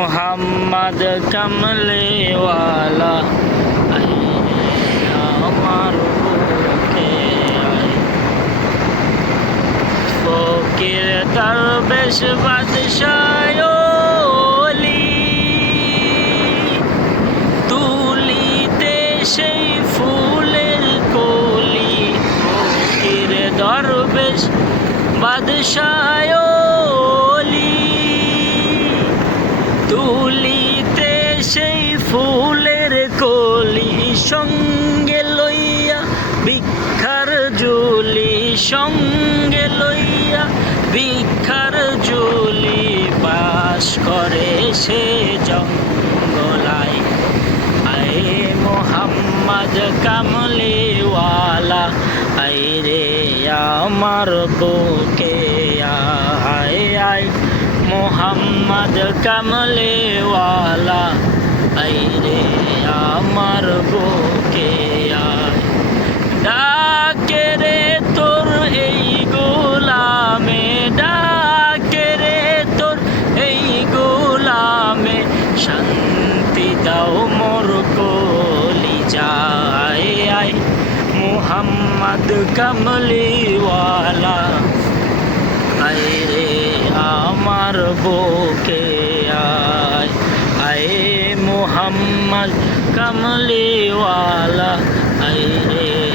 মোহাম্মদ কমলেওয়ালা আমার ফকির দরবেশ বাদশায়লি তুলিতে সেই ফুলের কলি। ফকির দরবেশ বাদশায়লি তুলিতে সেই ফুলের কলি সঙ্গে লইয়া, ভিক্ষার জুলি সঙ্গে লইয়া, ভিক্ষার জুলি বাস করে সে জঙ্গলায়। আয়ে মোহাম্মদ কামলিওয়ালা, আয় রে আমার বুকে মোহাম্মদ কামলিওয়ালা আয় রে আমার বুকে আয়। ডাকে তোর এই গোলামে, ডাকে রে তোর এই গোলামে, শান্তি দাও মোর কলি যায় মুহাম্মদ কমলিওয়ালা আয় রে আমার বুকে আয়। আয় মোহাম্মদ কমলিওয়ালা আয়